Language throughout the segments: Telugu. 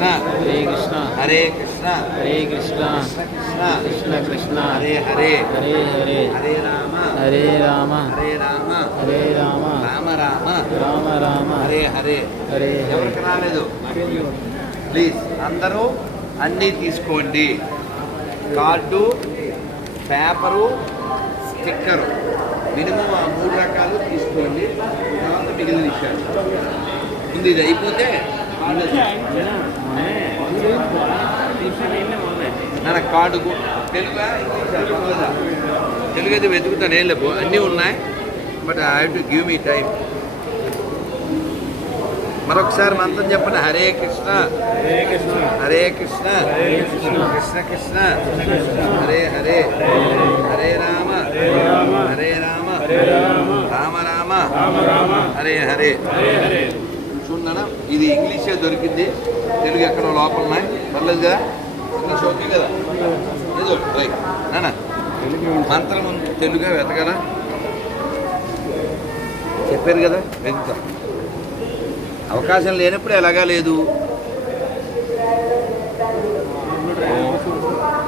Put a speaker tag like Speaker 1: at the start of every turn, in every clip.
Speaker 1: కృష్ణ.
Speaker 2: హరే కృష్ణ.
Speaker 1: హరే కృష్ణ.
Speaker 2: హరే కృష్ణ.
Speaker 1: కృష్ణ
Speaker 2: కృష్ణ. కృష్ణ
Speaker 1: హరే హరే.
Speaker 2: హరే హరే.
Speaker 1: హరే రామ.
Speaker 2: హరే రామ.
Speaker 1: హరే రామ.
Speaker 2: హరే రామ.
Speaker 1: రామ రామ.
Speaker 2: రామ రామ.
Speaker 1: హరే హరే.
Speaker 2: హరే
Speaker 1: ఎవరికి రాలేదు? ప్లీజ్ అందరూ అన్నీ తీసుకోండి. Card paper sticker. మినిమం ఆ మూడు రకాలు తీసుకోండి. తర్వాత మిగిలిన విషయాలు. ముందు ఇది అయిపోతే నా కార్డు తెలుగా? తెలుగు? అయితే వెతుకుతాను ఏం లేవు. అన్నీ ఉన్నాయి. But I two give me time. మరొకసారి మంత్రం చెప్పండి. హరే కృష్ణ. హరే కృష్ణ. కృష్ణ. కృష్ణ. హరే హరే. హరే రామ. హరే రామ. రామ. రామ. హరే హరే. చూడనా ఇది ఇంగ్లీషే దొరికింది. తెలుగు ఎక్కడ లోపల ఉన్నాయి. పర్లేదు కదా? ఓకే కదా? ఏదో రైట్. నానా మంత్రం తెలుగు వెతకరా? చెప్పారు కదా వెతుకుతాం. అవకాశం లేనప్పుడు ఎలాగా లేదు?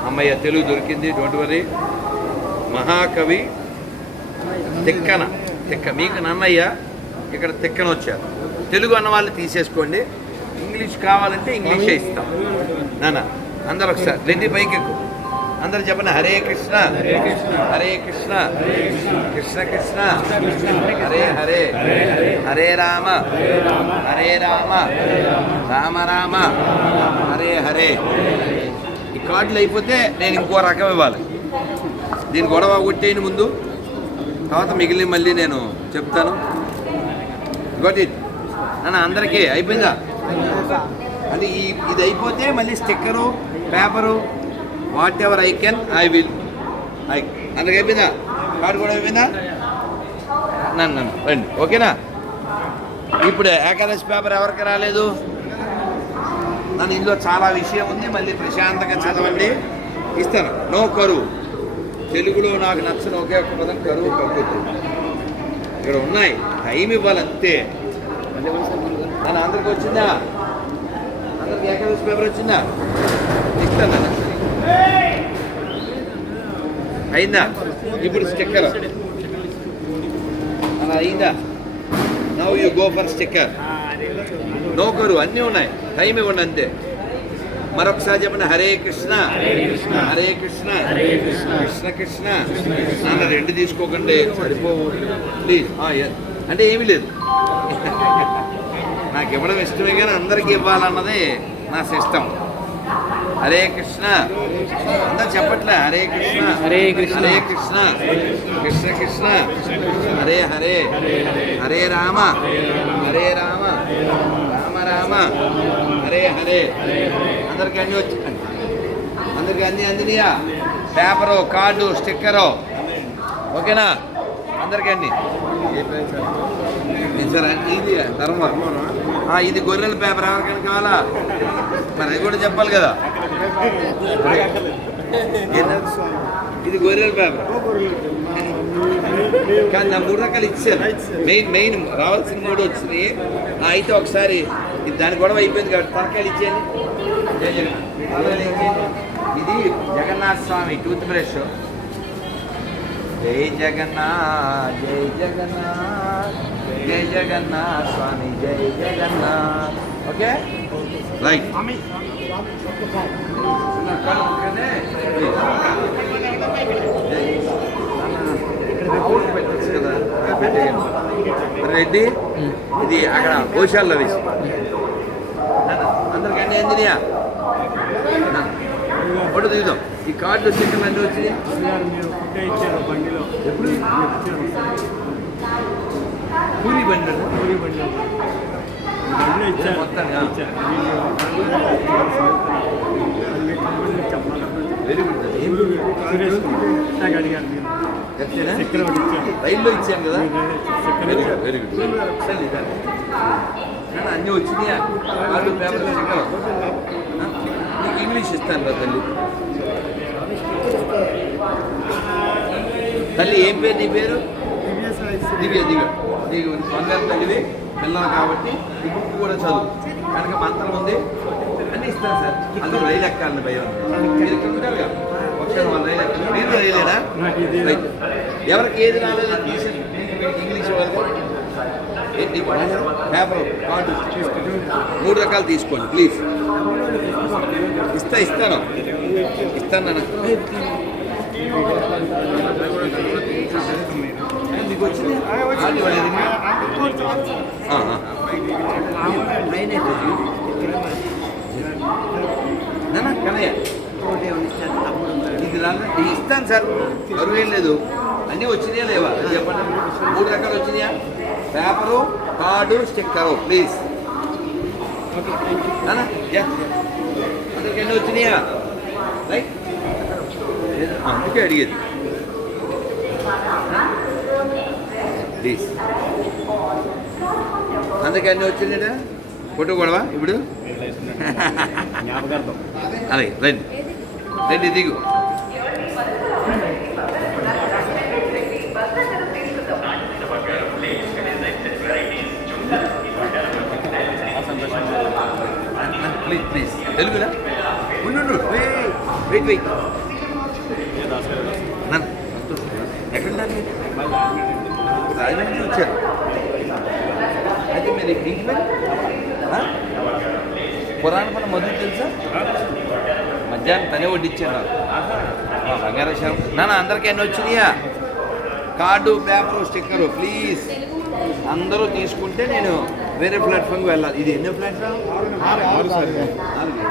Speaker 1: అమ్మయ్య తెలుగు దొరికింది డోంట్ వరీ మహాకవి తిక్కన తిక్క మీకు నన్నయ్య ఇక్కడ తిక్కన వచ్చారు తెలుగు అన్న వాళ్ళు తీసేసుకోండి. ఇంగ్లీష్ కావాలంటే ఇంగ్లీషే ఇస్తాం. నాన్న అందరు ఒకసారి రెడ్డి పైకి ఎక్కువ అందరు చెప్పండి హరే కృష్ణ. హరే కృష్ణ. కృష్ణ. కృష్ణ. హరే హరే. హరే రామ. హరే రామ. రామ. రామ. హరే హరే. ఈ కార్డులు అయిపోతే నేను ఇంకో రకం ఇవ్వాలి. దీని గొడవ కొట్టేయండి ముందు. తర్వాత మిగిలిన మళ్ళీ నేను చెప్తాను. గోట్ ఇట్ నాన్న అందరికీ అయిపోయిందా? అంటే ఈ ఇది అయిపోతే మళ్ళీ sticker paper whatever I can I will. I అందరికి అయిపోయిందా? కార్డు కూడా అయిపోయిందా? నన్ను నన్ను. రండి. ఓకేనా? ఇప్పుడు ఏకాదశి పేపర్ ఎవరికి రాలేదు? నన్ను ఇందులో చాలా విషయం ఉంది. మళ్ళీ ప్రశాంతంగా చదవండి. ఇస్తాను. నో కరువు. తెలుగులో నాకు నచ్చిన ఒకే ఒక్క పదం కరువు కక్కుతుంది ఇక్కడ ఉన్నాయి. టైం ఇవ్వాలి అంతే అందరికి వచ్చిందా అందరికి ఏకాదశి పేపర్ వచ్చిందా? ఇస్తాను అయిందా ఇప్పుడు స్టిక్కర్. అలా అయిందా? Now you go for sticker నోకరు అన్నీ ఉన్నాయి. టైం ఇవ్వండి అంతే. మరొకసారి చెప్పండి హరే కృష్ణ. హరే కృష్ణ. కృష్ణ కృష్ణ. నాన్న రెండు తీసుకోకండి. సరిపోవు. ప్లీజ్ అంటే ఏమీ లేదు. నాకు ఇవ్వడం ఇష్టమే కానీ అందరికీ ఇవ్వాలన్నది నా సిస్టమ్. హరే కృష్ణ. అందరు చెప్పట్లే హరే కృష్ణ.
Speaker 2: హరే కృష్ణ.
Speaker 1: హరే కృష్ణ. కృష్ణ కృష్ణ. హరే హరే. హరే రామ. హరే రామ. రామ రామ. హరే హరే. అందరికి అన్ని వచ్చి అందరికి అన్ని అందినయా? Paper card sticker. ఓకేనా? అందరికీ అండి. ఇది ఇది ధర్మ. ఇది గొర్రెల పేపర్ ఎవరికైనా కావాలా? మరి అది కూడా చెప్పాలి కదా. ఇది గొర్రెల పేపర్. కానీ నా మూడు రకాలు ఇచ్చారు. మెయిన్ మెయిన్ రావాల్సిన మూడు వచ్చినాయి. అయితే ఒకసారి దాని గొడవ అయిపోయింది కాబట్టి తరకాయలు ఇచ్చేయండి. ఇది జగన్నాథ స్వామి టూత్ బ్రష్ జై జగన్నాథ్ జై జగన్నాథ్ జై జగన్నాథ్ స్వామి జై జగన్నాథ్. ఓకే? రైట్ రెడ్డి ఇది అక్కడ గోశాలలో వేసి. నాన్న, అందరికి అన్ని అందినయా ఫోటో దిగుదాం ఈ కార్డు స్టిక్కర్లు అన్నీ వచ్చినాయి
Speaker 3: మీరు ఫుడ్ ఇచ్చారు బండిలో
Speaker 1: ఎప్పుడు
Speaker 3: ఇచ్చారు
Speaker 1: పూరి బండి
Speaker 3: పూరి బండిలో బండిలో ఇచ్చారు
Speaker 1: మొత్తాన్ని, ఆ.
Speaker 3: ఇచ్చారు మీరు కంపెనీకి చెప్పాలి
Speaker 1: వెరీ గుడ్ ఏం
Speaker 3: సురేష్ నాకు అడిగారు మీరు
Speaker 1: చెప్తేనా
Speaker 3: చక్కెర ఒకటి ఇచ్చారు
Speaker 1: రైల్లో ఇచ్చాను కదా
Speaker 3: చక్కెర
Speaker 1: వెరీ
Speaker 3: ఇచ్చారు
Speaker 1: గుడ్ వెరీ గుడ్ సరే ఇదండి. నాన్న, అన్నీ వచ్చినాయా వాళ్ళు పేపర్ చక్కెర నీకు ఇంగ్లీష్ ఇస్తాను రా తల్లి. తల్లి ఏం పేరు నీ పేరు? దివ్య దివ్య. నీకు బంగారు తల్లివి పిల్లలు కాబట్టి ఈ బుక్ కూడా చదువు. కనుక మంత్రం ఉంది. అన్ని ఇస్తాను సార్. అందులో రైలు ఎక్కాలని భయం. మీరు ఒకసారి వాళ్ళ రైలు ఎక్కాలి. మీరు రైలేనా. ఎవరికి ఏది రాలేదో తీసి ఇంగ్లీష్ వాళ్ళకి కార్డు మూడు రకాలు తీసుకోండి ప్లీజ్ ఇస్తా ఇస్తాను ఇస్తాను నాన్న. మీకు వచ్చింది ఇది ఇస్తాను సార్. బరువు ఏం లేదు. అన్నీ వచ్చినాయా లేవా? అది చెప్పండి మూడు రకాలు వచ్చినాయా? పేపరు కార్డు స్టిక్కరు ప్లీజ్ నాన్న యా. అందరికి ఎన్ని వచ్చినాయా? రైట్ లేదు, అందుకే అడిగేది. ప్లీజ్ అందరికి అన్ని వచ్చినాయా ఫోటో కొడవా ఇప్పుడు?
Speaker 3: జ్ఞాపకార్థం.
Speaker 1: అలాగే రండి. రండి దిగు ప్లీజ్ తెలుగునా? ఉండు వెయిట్ వెయిట్ ఎక్కడ రాజమండ్రి నుంచి వచ్చారు. అయితే మీరు ఇంటికి పురాణ పని మొదలు తెలుసా? మధ్యాహ్నం తనే వడ్డిచ్చాను. నాకు బంగారం శాం నాన్న అందరికీ ఎన్ని వచ్చినాయా? Card paper sticker please. అందరూ తీసుకుంటే నేను వేరే ప్లాట్ఫామ్కి వెళ్ళాలి. ఇది ఎన్నో ప్లాట్ఫామ్?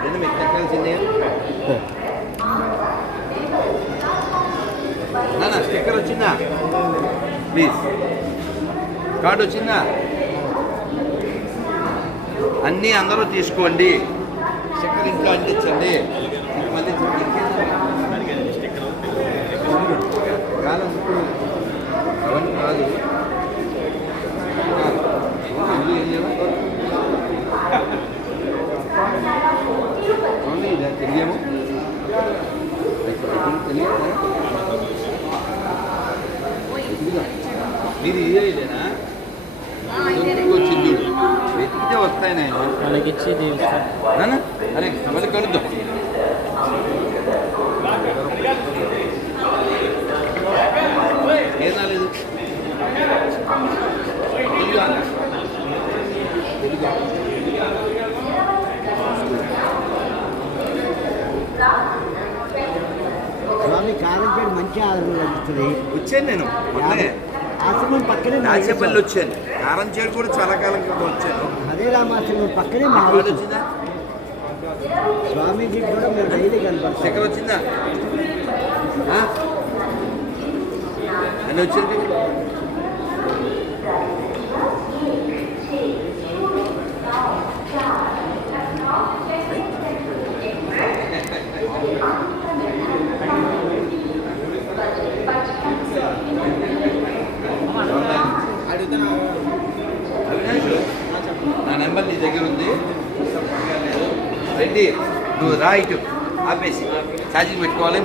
Speaker 1: ఏదైనా మీకు నాన్న స్టిక్కర్ వచ్చిందా? ప్లీజ్. కార్డు వచ్చిందా? అన్నీ అందరూ తీసుకోండి. స్టిక్కర్ ఇంట్లో మళ్ళీ కాలం అవన్నీ కాదు. ఇల్లు ఏం లేవా? అవును, ఇదా తెలియదా మీరు ఇదే ఇదేనా? వచ్చింది చూడు వెతికితే వస్తాయి నేను? అరే మళ్ళీ కలుద్దాం ఏం రాలేదు తెలుగా? తెలుగా?
Speaker 4: స్వామి కాలం చేయడం మంచి ఆదరణ లభిస్తుంది.
Speaker 1: వచ్చాను నేను
Speaker 4: ఆశ్రమం పక్కనే
Speaker 1: రాజపల్లి వచ్చాను. కారం చేడు కూడా చాలా కాలం క్రితం వచ్చాను.
Speaker 4: అదే రామాశ్రమం పక్కనే మా.
Speaker 1: వచ్చిందా?
Speaker 4: స్వామీజీ కూడా మేము డైలీ కనపడతాం
Speaker 1: చక్కెర వచ్చిందా? ఆ? అన్నీ వచ్చింది అవినాష్, నా నెంబర్ నీ దగ్గర ఉంది రెడ్డి నువ్వు రా ఇటు ఆపేసి ఛార్జింగ్ పెట్టుకోవాలి